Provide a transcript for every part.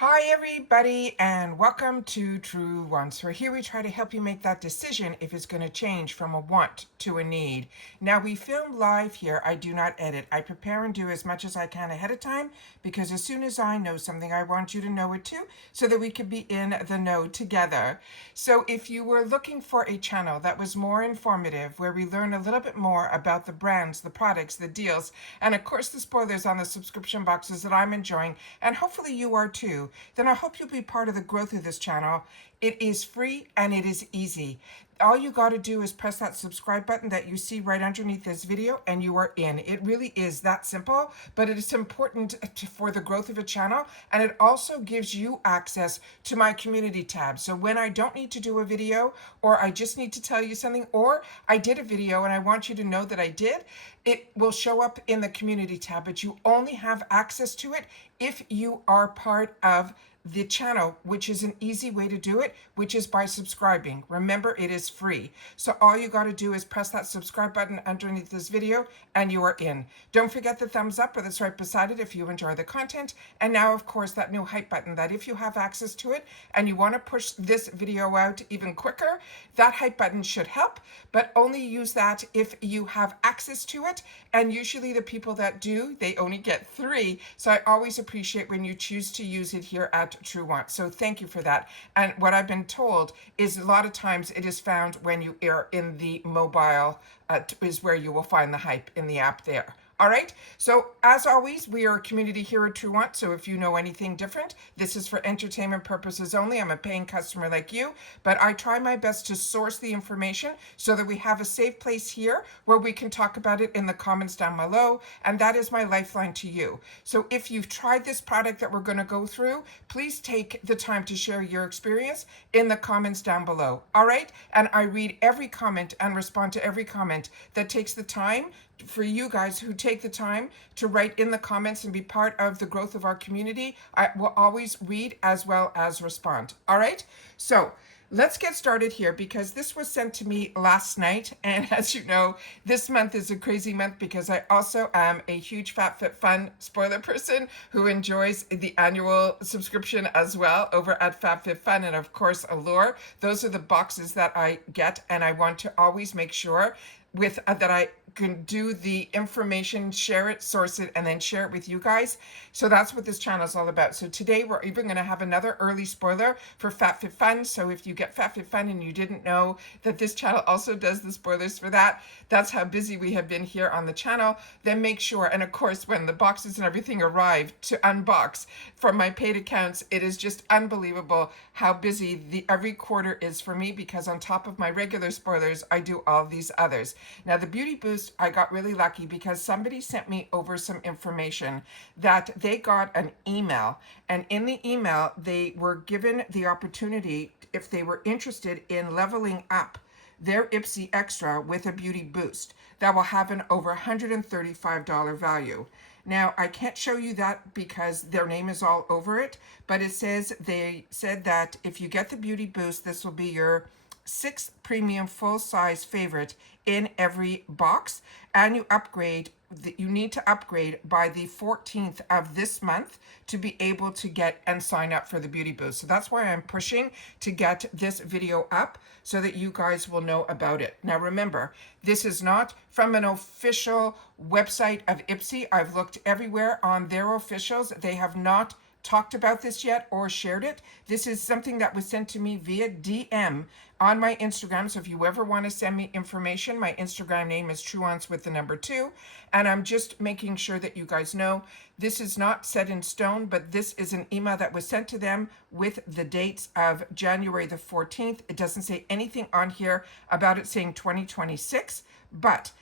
Hi everybody and welcome to Truewants, where here we try to help you make that decision if it's going to change from a want to a need. Now we film live here. I do not edit. I prepare and do as much as I can ahead of time because as soon as I know something I want you to know it too so that we can be in the know together. So if you were looking for a channel that was more informative, where we learn a little bit more about the brands, the products, the deals, and of course the spoilers on the subscription boxes that I'm enjoying, and hopefully you are too, then I hope you'll be part of the growth of this channel. It is free and it is easy. All you got to do is press that subscribe button that you see right underneath this video and you are in. It really is that simple, but it is important for the growth of a channel, and it also gives you access to my community tab. So when I don't need to do a video, or I just need to tell you something, or I did a video and I want you to know that I did, it will show up in the community tab, but you only have access to it if you are part of the channel, which is an easy way to do it, which is by subscribing. Remember, it is free. So all you got to do is press that subscribe button underneath this video and you are in. Don't forget the thumbs up or that's right beside it if you enjoy the content. And now, of course, that new hype button, that if you have access to it and you want to push this video out even quicker, that hype button should help, but only use that if you have access to it. And usually the people that do, they only get 3. So I always appreciate when you choose to use it here at Truewants. So thank you for that. And what I've been told is a lot of times it is found when you are in the mobile, is where you will find the hype in the app there. All right, so as always, we are a community here at Truewants, so if you know anything different, this is for entertainment purposes only. I'm a paying customer like you, but I try my best to source the information so that we have a safe place here where we can talk about it in the comments down below, and that is my lifeline to you. So if you've tried this product that we're going to go through, please take the time to share your experience in the comments down below. All right, and I read every comment and respond to every comment that takes the time. For you guys who take the time to write in the comments and be part of the growth of our community, I will always read as well as respond. All right, so let's get started here because this was sent to me last night, and as you know, this month is a crazy month because I also am a huge FabFitFun spoiler person who enjoys the annual subscription as well over at FabFitFun, and of course Allure. Those are the boxes that I get, and I want to always make sure with that I can do the information, share it, source it, and then share it with you guys. So that's what this channel is all about. So today we're even going to have another early spoiler for FabFitFun. So if you get FabFitFun and you didn't know that this channel also does the spoilers for that, that's how busy we have been here on the channel. Then make sure, and of course when the boxes and everything arrive to unbox from my paid accounts, it is just unbelievable how busy every quarter is for me, because on top of my regular spoilers, I do all these others. Now the Beauty Boost, I got really lucky because somebody sent me over some information that they got an email, and in the email they were given the opportunity, if they were interested in leveling up their Ipsy Extra with a Beauty Boost, that will have an over $135 value. Now, I can't show you that because their name is all over it, but it says, they said that if you get the Beauty Boost, this will be your 6th premium full-size favorite in every box, and you need to upgrade by the 14th of this month to be able to get and sign up for the Beauty Boost. So that's why I'm pushing to get this video up so that you guys will know about it. Now remember, this is not from an official website of Ipsy. I've looked everywhere on their officials. They have not talked about this yet or shared it. This is something that was sent to me via DM on my Instagram. So if you ever want to send me information, my Instagram name is Truewants with the number 2. And I'm just making sure that you guys know this is not set in stone, but this is an email that was sent to them with the dates of January the 14th. It doesn't say anything on here about it saying 2026, but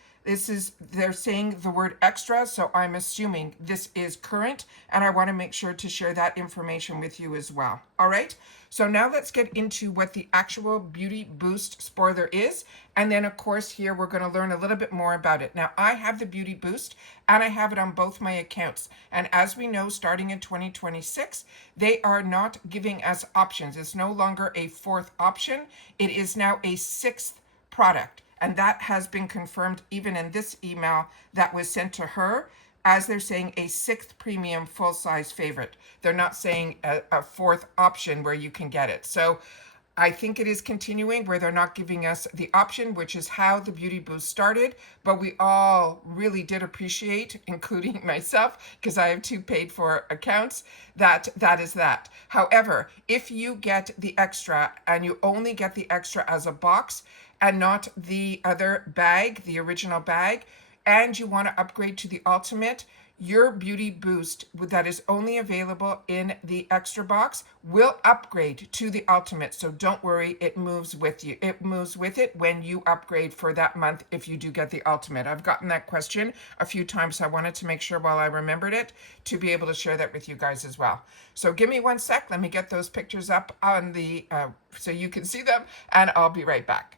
they're saying the word extra, so I'm assuming this is current, and I want to make sure to share that information with you as well. All right, so now let's get into what the actual Beauty Boost spoiler is, and then of course here we're going to learn a little bit more about it. Now I have the Beauty Boost, and I have it on both my accounts, and as we know, starting in 2026, they are not giving us options. It's no longer a 4th option, it is now a 6th product. And that has been confirmed even in this email that was sent to her as they're saying a sixth premium full-size favorite. They're not saying a fourth option where you can get it. So I think it is continuing where they're not giving us the option, which is how the Beauty Boost started. But we all really did appreciate, including myself, because I have 2 paid for accounts, that is that. However, if you get the extra and you only get the extra as a box and not the other bag, the original bag, and you want to upgrade to the ultimate, your Beauty Boost that is only available in the extra box will upgrade to the ultimate. So don't worry, it moves with you. It moves with it when you upgrade for that month if you do get the ultimate. I've gotten that question a few times, so I wanted to make sure while I remembered it to be able to share that with you guys as well. So give me 1 sec. Let me get those pictures up on the so you can see them, and I'll be right back.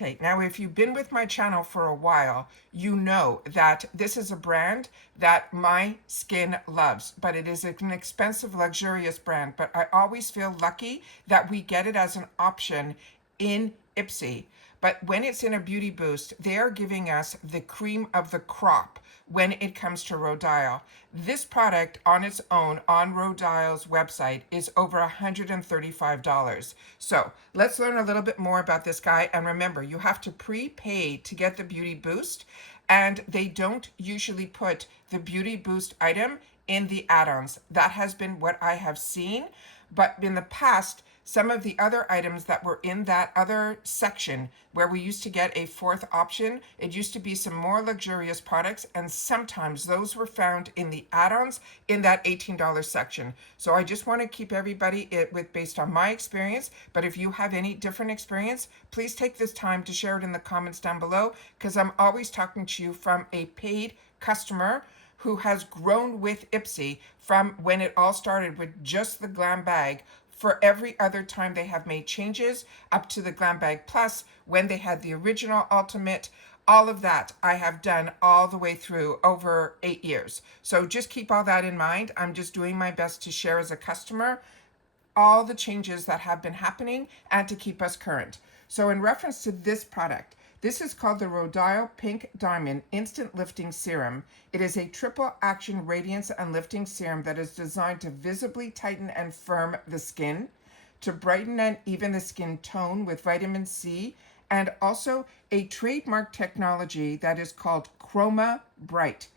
Okay, now if you've been with my channel for a while, you know that this is a brand that my skin loves, but it is an expensive, luxurious brand. But I always feel lucky that we get it as an option in Ipsy. But when it's in a Beauty Boost, they are giving us the cream of the crop when it comes to Rodial. This product on its own on Rodial's website is over $135. So let's learn a little bit more about this guy. And remember, you have to prepay to get the Beauty Boost, and they don't usually put the Beauty Boost item in the add-ons. That has been what I have seen. But in the past, some of the other items that were in that other section where we used to get a fourth option, it used to be some more luxurious products, and sometimes those were found in the add-ons in that $18 section. So I just want to keep everybody based on my experience, but if you have any different experience, please take this time to share it in the comments down below, because I'm always talking to you from a paid customer who has grown with Ipsy from when it all started with just the Glam Bag, for every other time they have made changes up to the Glam Bag Plus, when they had the original Ultimate. All of that I have done all the way through over 8 years. So just keep all that in mind. I'm just doing my best to share as a customer all the changes that have been happening and to keep us current. So in reference to this product, this is called the Rodial Pink Diamond Instant Lifting Serum. It is a triple action radiance and lifting serum that is designed to visibly tighten and firm the skin, to brighten and even the skin tone with vitamin C, and also a trademark technology that is called Chroma Bright.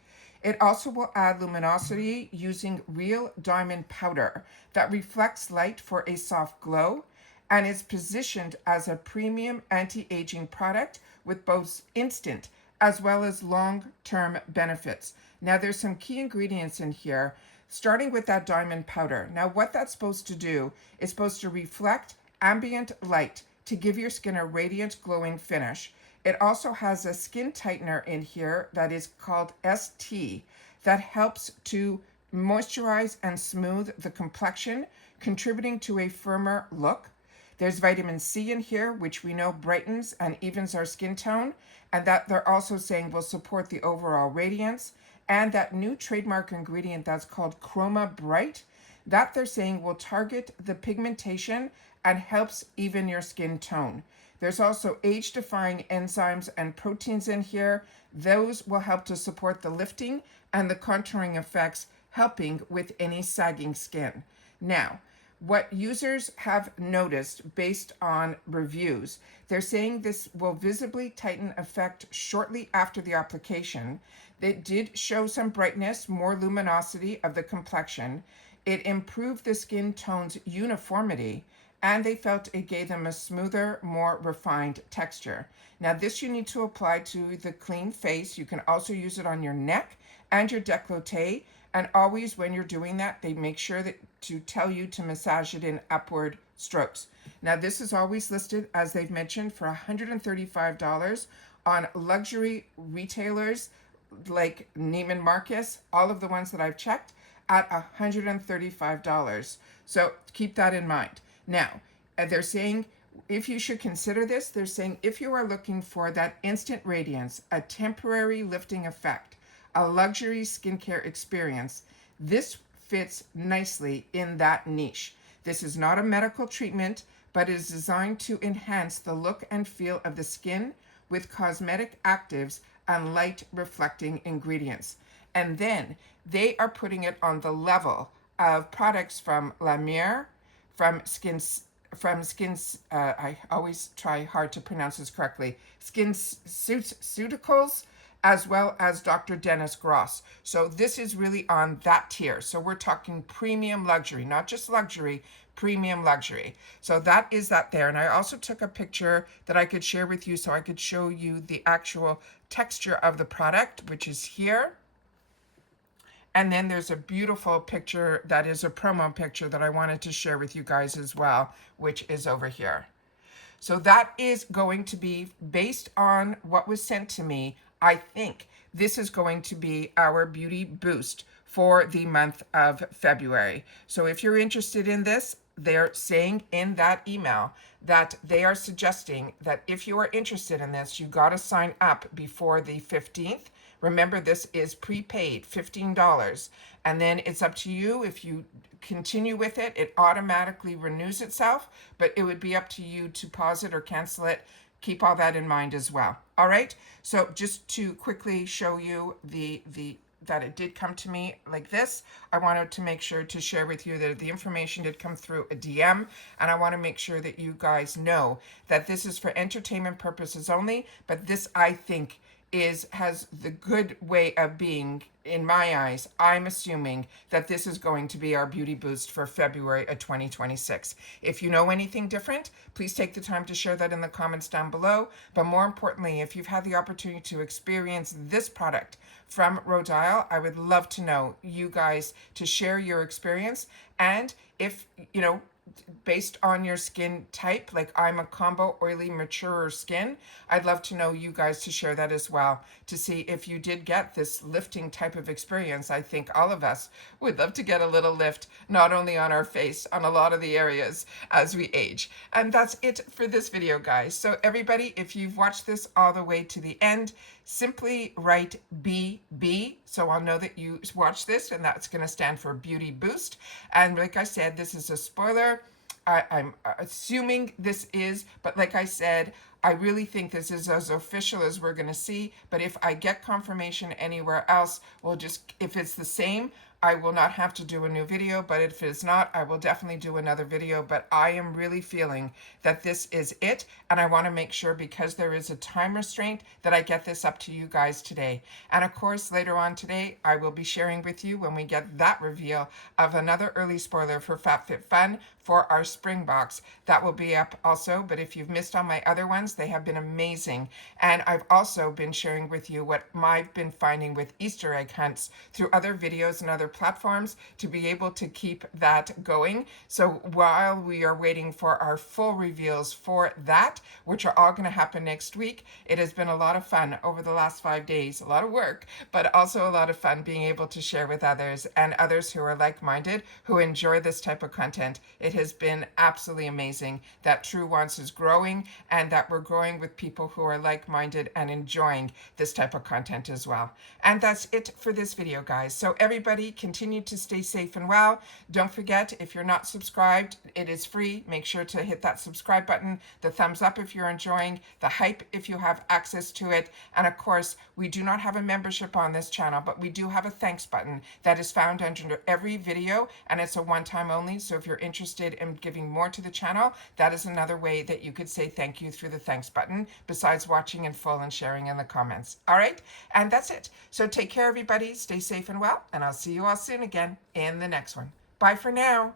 It also will add luminosity using real diamond powder that reflects light for a soft glow, and is positioned as a premium anti-aging product with both instant as well as long-term benefits. Now there's some key ingredients in here, starting with that diamond powder. Now what that's supposed to do is supposed to reflect ambient light to give your skin a radiant, glowing finish. It also has a skin tightener in here that is called ST that helps to moisturize and smooth the complexion, contributing to a firmer look. There's vitamin C in here, which we know brightens and evens our skin tone, and that they're also saying will support the overall radiance. And that new trademark ingredient that's called Chroma Bright, that they're saying will target the pigmentation and helps even your skin tone. There's also age-defying enzymes and proteins in here. Those will help to support the lifting and the contouring effects, helping with any sagging skin. Now, what users have noticed based on reviews, they're saying this will visibly tighten effect shortly after the application. It did show some brightness, more luminosity of the complexion. It improved the skin tone's uniformity, and they felt it gave them a smoother, more refined texture. Now this you need to apply to the clean face. You can also use it on your neck and your décolleté. And always when you're doing that, they make sure that to tell you to massage it in upward strokes. Now this is always listed, as they've mentioned, for $135 on luxury retailers like Neiman Marcus, all of the ones that I've checked, at $135. So keep that in mind. Now, they're saying if you should consider this, they're saying if you are looking for that instant radiance, a temporary lifting effect, a luxury skincare experience, this fits nicely in that niche. This is not a medical treatment, but is designed to enhance the look and feel of the skin with cosmetic actives and light reflecting ingredients. And then they are putting it on the level of products from La Mer, from Skins, I always try hard to pronounce this correctly, SkinCeuticals, as well as Dr. Dennis Gross. So this is really on that tier. So we're talking premium luxury, not just luxury, premium luxury. So that is that there. And I also took a picture that I could share with you so I could show you the actual texture of the product, which is here. And then there's a beautiful picture that is a promo picture that I wanted to share with you guys as well, which is over here. So that is going to be based on what was sent to me. I think this is going to be our beauty boost for the month of February. So if you're interested in this, they're saying in that email that they are suggesting that if you are interested in this, you got to sign up before the 15th. Remember, this is prepaid, $15. And then it's up to you. If you continue with it, it automatically renews itself, but it would be up to you to pause it or cancel it. Keep all that in mind as well. All right. So just to quickly show you that it did come to me like this, I wanted to make sure to share with you that the information did come through a DM, and I want to make sure that you guys know that this is for entertainment purposes only, but this, I think, has the good way of being, in my eyes. I'm assuming that this is going to be our beauty boost for February of 2026. If you know anything different, please take the time to share that in the comments down below. But more importantly, if you've had the opportunity to experience this product from Rodial, I would love to know you guys to share your experience. And if, you know, based on your skin type, like I'm a combo oily maturer skin, I'd love to know you guys to share that as well, to see if you did get this lifting type of experience. I think all of us would love to get a little lift, not only on our face, on a lot of the areas as we age. And that's it for this video, guys. So everybody, if you've watched this all the way to the end, simply write BB, so I'll know that you watched this, and that's going to stand for Beauty Boost. And like I said, this is a spoiler. I'm assuming this is, but like I said, I really think this is as official as we're going to see. But if I get confirmation anywhere else, we'll just, if it's the same, I will not have to do a new video, but if it's not, I will definitely do another video. But I am really feeling that this is it, and I want to make sure, because there is a time restraint, that I get this up to you guys today. And of course, later on today, I will be sharing with you when we get that reveal of another early spoiler for FabFitFun for our spring box. That will be up also, but if you've missed all my other ones, they have been amazing. And I've also been sharing with you what I've been finding with Easter egg hunts through other videos and other platforms to be able to keep that going. So while we are waiting for our full reveals for that, which are all going to happen next week, it has been a lot of fun over the last 5 days, a lot of work, but also a lot of fun being able to share with others and others who are like-minded, who enjoy this type of content. It has been absolutely amazing that Truewants is growing, and that we're growing with people who are like-minded and enjoying this type of content as well. And that's it for this video, guys. So everybody, continue to stay safe and well. Don't forget, if you're not subscribed, it is free. Make sure to hit that subscribe button, the thumbs up if you're enjoying, the hype if you have access to it. And of course, we do not have a membership on this channel, but we do have a thanks button that is found under every video, and it's a one-time only. So if you're interested in giving more to the channel, that is another way that you could say thank you through the thanks button, besides watching in full and sharing in the comments. All right, and that's it. So take care, everybody. Stay safe and well, and I'll see you all soon again in the next one. Bye for now.